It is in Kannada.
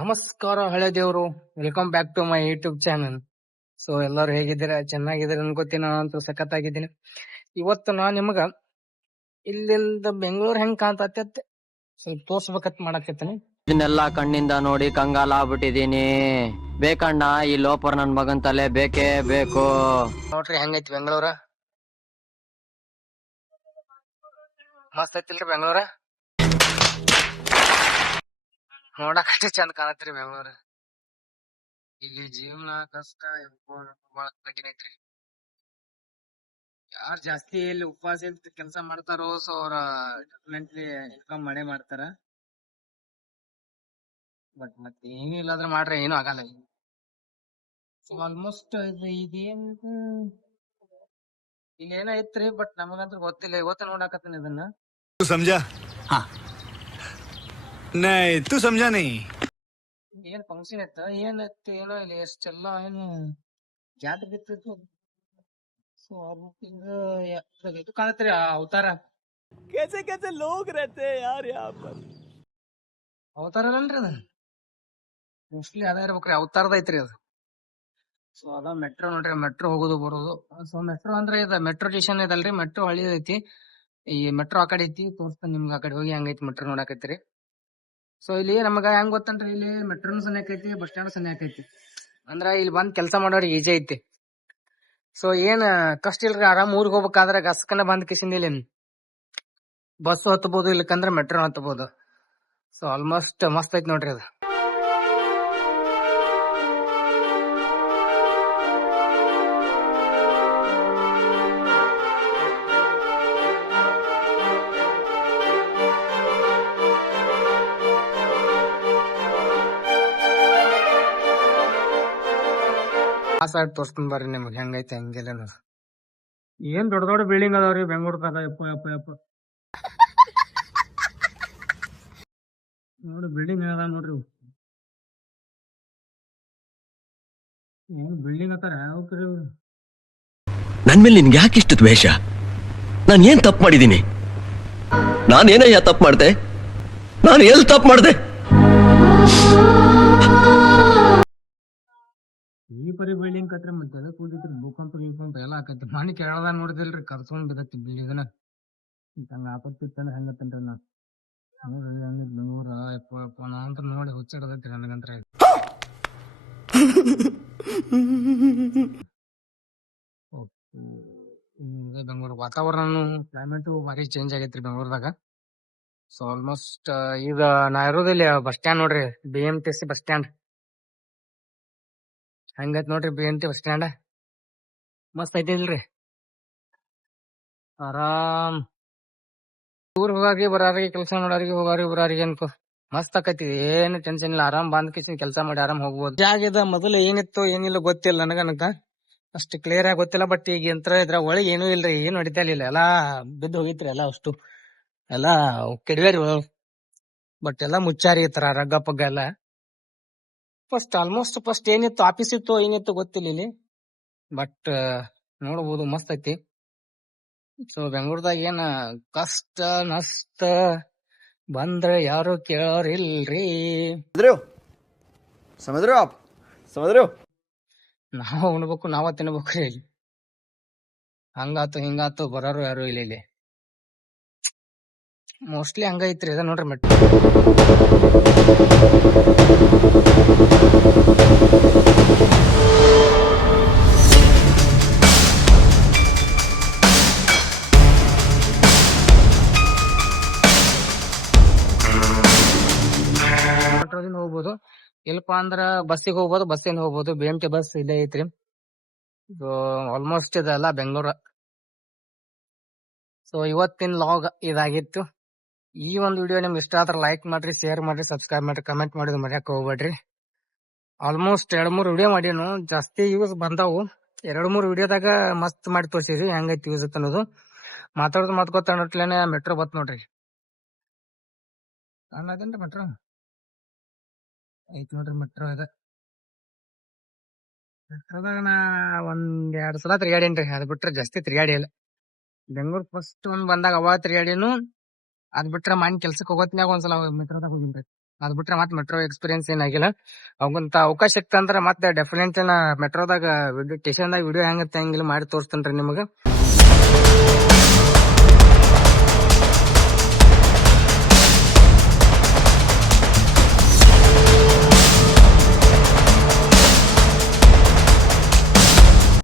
ನಮಸ್ಕಾರ ಹಳೆ ದೇವ್ರು, welcome back to my YouTube channel. So ಎಲ್ಲರೂ ಹೇಗಿದ್ದೀರಾ? ಚೆನ್ನಾಗಿದ್ದೀರಾ ಅನ್ಕೋತೀನಿ. ನಾನಂತೂ ಸಖತ್ತಾಗಿದ್ದೀನಿ. ಇವತ್ತು ನಾನ್ ನಿಮಗ ಇಲ್ಲಿಂದ ಬೆಂಗಳೂರು ಹೆಂಗ್ ಕಾಣ್ತತ್ತೆ ಸ್ವಲ್ಪ ತೋರ್ಸ್ಬೇಕತ್ ಮಾಡಕತ್ತೀನಿ. ಇದನ್ನೆಲ್ಲ ಕಣ್ಣಿಂದ ನೋಡಿ ಕಂಗಾಲ ಆಗ್ಬಿಟ್ಟಿದೀನಿ. ಬೇಕಣ್ಣ, ಈ ಲೋಪರ್ ನನ್ ಮಗನ್ ತಲೆ ಬೇಕೇ ಬೇಕು. ನೋಡ್ರಿ ಹೆಂಗೈತಿ ಬೆಂಗಳೂರ, ಮಸ್ತ್ ಐತಿಲ್ರಿ ಬೆಂಗಳೂರ. ನೋಡಕಷ್ಟೇ ಚಂದ ಕಾಣತ್ರಿ ಬೆಂಗಳೂರು. ಇಲ್ಲಿ ಜೀವನ ಕಷ್ಟ ಬಾಳ ಕಠಿಣ ಐತ್ರಿ. ಯಾರ್ ಜಾಸ್ತಿ ಇಲ್ಲಿ ಉಪವಾಸ ಇದ್ದು ಕೆಲಸ ಮಾಡ್ತಾರೋ ಸೊ ಅವ್ರ ಡೆಫಿನೆಟ್ಲಿ ಇನ್ಕಮ್ ಮಾಡೇ ಮಾಡ್ತಾರ. ಬಟ್ ಮತ್ತೆ ಏನೂ ಇಲ್ಲಾಂದ್ರೆ ಮಾಡ್ರೆ ಏನೂ ಆಗಲ್ಲ. ಸೊ ಆಲ್ಮೋಸ್ಟ್ ಇದೇನ್ ಇಲ್ಲಿ ಏನೋ ಐತ್ರಿ, ಬಟ್ ನಮಗಂತೂ ಗೊತ್ತಿಲ್ಲ. ಇವತ್ತು ನೋಡಾಕತ್ತೀನಿ ಇದನ್ನ. तू समझा? हाँ नहीं तू समझा नहीं. ಏನ್ ಫಂಕ್ಷನ್ ಇತ್ತ ಏನಿತ್ತು ಏನೋ ಇಲ್ಲಿ ಎಷ್ಟೆಲ್ಲ ಏನು ಜಾತ್ರೆ ಬಿತ್ತಿತ್ತು. ಸೊ ಇದು ಕಾಣತ್ರಿ ಆ ಅವತಾರ. कैसे कैसे लोग रहते हैं यार यहाँ पर. ಅವತಾರ ಅಲ್ರಿ ಅದ, ಮೋಸ್ಟ್ಲಿ ಅದ ಇರ್ಬೇಕ್ರಿ, ಅವತಾರದ ಐತ್ರಿ ಅದು. ಸೊ ಅದ ಮೆಟ್ರೋ ನೋಡ್ರಿ, ಮೆಟ್ರೋ ಹೋಗೋದು ಬರೋದು. ಸೊ ಮೆಟ್ರೋ ಅಂದ್ರೆ ಇದು ಮೆಟ್ರೋ ಸ್ಟೇಷನ್ ಇದಲ್ರಿ, ಮೆಟ್ರೋ ಹಳಿ ಐತಿ. ಈ ಮೆಟ್ರೋ ಆ ಕಡೆ ಐತಿ, ತೋರಿಸ್ತಾನೆ ನಿಮ್ಗೆ. ಆ ಕಡೆ ಹೋಗಿ ಹೆಂಗೈತಿ ಮೆಟ್ರೋ ನೋಡಾಕೈತ್ರಿ. ಸೊ ಇಲ್ಲಿ ನಮಗ ಹೆಂಗ್ ಗೊತ್ತನ್ರಿ, ಇಲ್ಲಿ ಮೆಟ್ರೋನು ಸನ್ನೆ ಆಕೈತಿ, ಬಸ್ ಸ್ಟ್ಯಾಂಡ್ ಸನ್ನೆ ಆಕೈತಿ. ಅಂದ್ರ ಇಲ್ಲಿ ಬಂದ್ ಕೆಲಸ ಮಾಡೋರಿಗೆ ಈಜಿ ಐತಿ. ಸೊ ಏನ್ ಕಷ್ಟ ಇಲ್ರಿ, ಆರಾಮ್ ಊರಿಗೆ ಹೋಗ್ಬೇಕಾದ್ರೆ ಗಸ್ಕನ ಬಂದ್ ಕಿಸಿಂದ ಇಲ್ಲಿ ಬಸ್ ಹತ್ಬೋದು, ಇಲ್ಲಕಂದ್ರ ಮೆಟ್ರೋ ಹತ್ಬೋದು. ಸೊ ಆಲ್ಮೋಸ್ಟ್ ಮಸ್ತ್ ಐತಿ ನೋಡ್ರಿ ಅದು. ಆ ಸೈಡ್ ತೋರ್ಸ್ಕೊಂಡ್ ಬರ್ರಿ ನಿಮ್ಗೆ ಹೆಂಗೈತೆ ಹಂಗಿಲ್ಲ. ಏನ್ ದೊಡ್ಡ ದೊಡ್ಡ ಬಿಲ್ಡಿಂಗ್ ಅದಾವ್ರಿ ಬೆಂಗಳೂರ್ದಾಗ. ಯಪ್ಪ ಯಪ್ಪ ಯಪ್ಪ ನೋಡಿ ಬಿಲ್ಡಿಂಗ್ ಅದಾವ ನೋಡ್ರಿ. ಏನ್ ಬಿಲ್ಡಿಂಗ್ ಅತ್ತಾರ ಯಾವ್ರಿ? ನನ್ ಮೇಲೆ ನಿನ್ಗೆ ಯಾಕೆ ಇಷ್ಟು ದ್ವೇಷ? ನಾನು ಏನ್ ತಪ್ಪು ಮಾಡಿದ್ದೀನಿ? ನಾನೇನಯ್ಯ ತಪ್ಪು ಮಾಡ್ದೆ? ನಾನು ಎಲ್ಲಿ ತಪ್ಪು ಮಾಡ್ದೆ? ಈ ಪರಿ ಬಿಲ್ಡಿಂಗ್ ಕಟ್ರೆ ಮತ್ತೆ ಎದಕ್ ಹೋಗಿದ್ರಿ? ಭೂಕಂಪ ಗೀಕಂಪ ಎಲ್ಲ ಆಕೈತಿ. ಮನಿ ಕೇಳದ ನೋಡಿದಿಲ್ರಿ, ಕರ್ಸ್ಕೊಂಡ್ ಬಿದ್ದತಿ ಬಿಲ್ಡಿಂಗ್ನ. ಹಂಗ ಆಪತ್ತಿತ್ತಂದ್ರ ಹೆಂಗತ್ತನ್ರಿ ನಾ ನೋಡ್ರಿ ಹಂಗಿದ್ ಬೆಂಗಳೂರ. ಯಪ್ಪ ಯಪ್ಪ ನಾ ಅಂತ ನೋಡಿ ಹುಚ್ಚಿಡದೈತಿ ನನಗಂತ್ರ. ಬೆಂಗಳೂರು ವಾತಾವರಣ ಕ್ಲೈಮೇಟು ಭಾರಿ ಚೇಂಜ್ ಆಗೈತ್ರಿ ಬೆಂಗಳೂರದಾಗ. ಸೊ ಆಲ್ಮೋಸ್ಟ್ ಈಗ ನಾ ಇರೋದಿಲ್ಲ ಬಸ್ ಸ್ಟ್ಯಾಂಡ್ ನೋಡ್ರಿ, BMTC ಬಸ್ ಸ್ಟ್ಯಾಂಡ್. ಹಂಗೈತ್ ನೋಡ್ರಿ BMT ಬಸ್ ಸ್ಟ್ಯಾಂಡ್. ಮಸ್ತ್ ಐತಿಲ್ರಿ, ಆರಾಮ್ ಊರ್ ಹೋಗಾರಿಗೆ ಬರಾರಿಗೆ, ಕೆಲಸ ಮಾಡೋರಿಗೆ ಹೋಗಾರಿಗೆ ಬರಾರಿಗೆ ಅನ್ಕೋ ಮಸ್ತ್ ಆಕೈತಿ. ಏನು ಟೆನ್ಷನ್ ಇಲ್ಲ, ಆರಾಮ್ ಬಂದ್ ಕಿಶನ್ ಕೆಲಸ ಮಾಡಿ ಆರಾಮ್ ಹೋಗ್ಬೋದು. ಜಾಗದ ಮೊದಲು ಏನಿತ್ತು ಏನಿಲ್ಲ ಗೊತ್ತಿಲ್ಲ ನನಗನಕ, ಅಷ್ಟು ಕ್ಲಿಯರ್ ಆಗಿ ಗೊತ್ತಿಲ್ಲ. ಬಟ್ ಈಗ ಯಂತ್ರ ಇದ್ರ ಒಳಗೆ ಏನೂ ಇಲ್ರಿ, ಏನು ನಡೀತಾ ಇಲ್ಲ, ಎಲ್ಲಾ ಬಿದ್ದು ಹೋಗಿತ್ರಿ ಎಲ್ಲ. ಅಷ್ಟು ಎಲ್ಲಾ ಕೆಡವೇರಿ, ಬಟ್ ಎಲ್ಲಾ ಮುಚ್ಚಾರಿ ಈ ತರ ರಗ್ಗ ಪಗ್ಗ ಎಲ್ಲ. ಆಲ್ಮೋಸ್ಟ್ ಫಸ್ಟ್ ಏನಿತ್ತು ಆಫೀಸ್ ಇತ್ತು ಏನಿತ್ತು ಗೊತ್ತಿಲ್ಲ ಇಲ್ಲಿ, ಬಟ್ ನೋಡ್ಬೋದು ಮಸ್ತ್ ಐತಿ. ಸೊ ಬೆಂಗಳೂರದಾಗ ಏನ ಕಷ್ಟ ನಷ್ಟ ಬಂದ್ರೆ ಯಾರು ಕೇಳೋರಿಲ್ರಿ. समझ रहे हो आप? समझ रहे हो? ನಾವ್ ಉಣ್ಬೇಕು, ನಾವ ತಿನ್ಬೇಕ್ರಿ. ಹಂಗಾತು ಹಿಂಗಾತು ಬರೋರು ಯಾರು ಇಲ್ಲ ಇಲ್ಲಿ. ಮೋಸ್ಟ್ಲಿ ಹಂಗೈತ್ರಿ. ಅದ ನೋಡ್ರಿ ಮೆಟ್ರೋ. ಮೆಟ್ರೋದಿಂದ ಹೋಗ್ಬೋದು, ಇಲ್ಲಪ್ಪ ಅಂದ್ರ ಬಸ್ಸಿಗೆ ಹೋಗ್ಬೋದು, ಬಸ್ಸಿಂದ ಹೋಗ್ಬೋದು. BMT ಬಸ್ ಇಲ್ಲೇ ಐತ್ರಿ. ಸೊ ಆಲ್ಮೋಸ್ಟ್ ಇದೆಲ್ಲ ಬೆಂಗಳೂರ. ಸೊ ಇವತ್ತಿನ ಲಾಗ್ ಇದಾಗಿತ್ತು. ಈ ಒಂದು ವಿಡಿಯೋ ನಿಮ್ಗೆ ಇಷ್ಟ ಆದ್ರೆ ಲೈಕ್ ಮಾಡ್ರಿ, ಶೇರ್ ಮಾಡ್ರಿ, ಸಬ್ಸ್ಕ್ರೈಬ್ ಮಾಡ್ರಿ, ಕಮೆಂಟ್ ಮಾಡಿದ್ ಮರ್ಯಾಕ ಹೋಗ್ಬೇಡ್ರಿ. ಆಲ್ಮೋಸ್ಟ್ 2-3 ವಿಡಿಯೋ ಮಾಡೀನು, ಜಾಸ್ತಿ ಯೂಸ್ ಬಂದಾವು. 2-3 ವಿಡಿಯೋದಾಗ ಮಸ್ತ್ ಮಾಡಿ ತೋರ್ಸಿರಿ ಹೆಂಗೈತಿ ಯೂಸ್ ಐತ್ ಅನ್ನೋದು. ಮಾತಾಡೋದು ಮಾತ್ಕೋತಾನೆ ಮೆಟ್ರೋ ಬತ್ ನೋಡ್ರಿ. ಕಾಣದೇನ್ರಿ ಮೆಟ್ರೋ? ಐತ್ ನೋಡ್ರಿ ಮೆಟ್ರೋ ಇದೆ. ಮೆಟ್ರೋದಾಗ ನಾ 1-2 ಸಲ ತಿರ್ಗಾಡೇನ್ರಿ, ಅದ್ ಬಿಟ್ರೆ ಜಾಸ್ತಿ ತಿರ್ಗಾಡಿ ಇಲ್ಲ. ಬೆಂಗಳೂರು ಫಸ್ಟ್ ಬಂದಾಗ ಅವಾಗ ತಿರ್ಗಾಡೀನು. ಅದ್ ಬಿಟ್ರೆ ಮನ್ ಕೆಲ್ಸಕ್ಕೆ ಹೋಗೋತ್ನ್ಯಾಗ ಒಂದ್ಸಲ ಮೆಟ್ರೋದಾಗ ಹೋಗಿನ್ರಿ. ಅದ್ ಬಿಟ್ರೆ ಮತ್ತೆ ಮೆಟ್ರೋ ಎಕ್ಸ್ಪೀರಿಯನ್ಸ್ ಏನಾಗಿಲ್ಲ. ಅವಂತ ಅವಕಾಶ ಸಿಕ್ತಂದ್ರ ಮತ್ತೆ ಡೆಫಿನೆಟ್ ನಾ ಮೆಟ್ರೋದಾಗ ಸ್ಟೇಷನ್ದಾಗ ವಿಡಿಯೋ ಹೆಂಗತ್ತೆ ಹಂಗಿಲ್ಲ ಮಾಡಿ ತೋರಿಸ್ತೇನ್ರಿ ನಿಮಗ.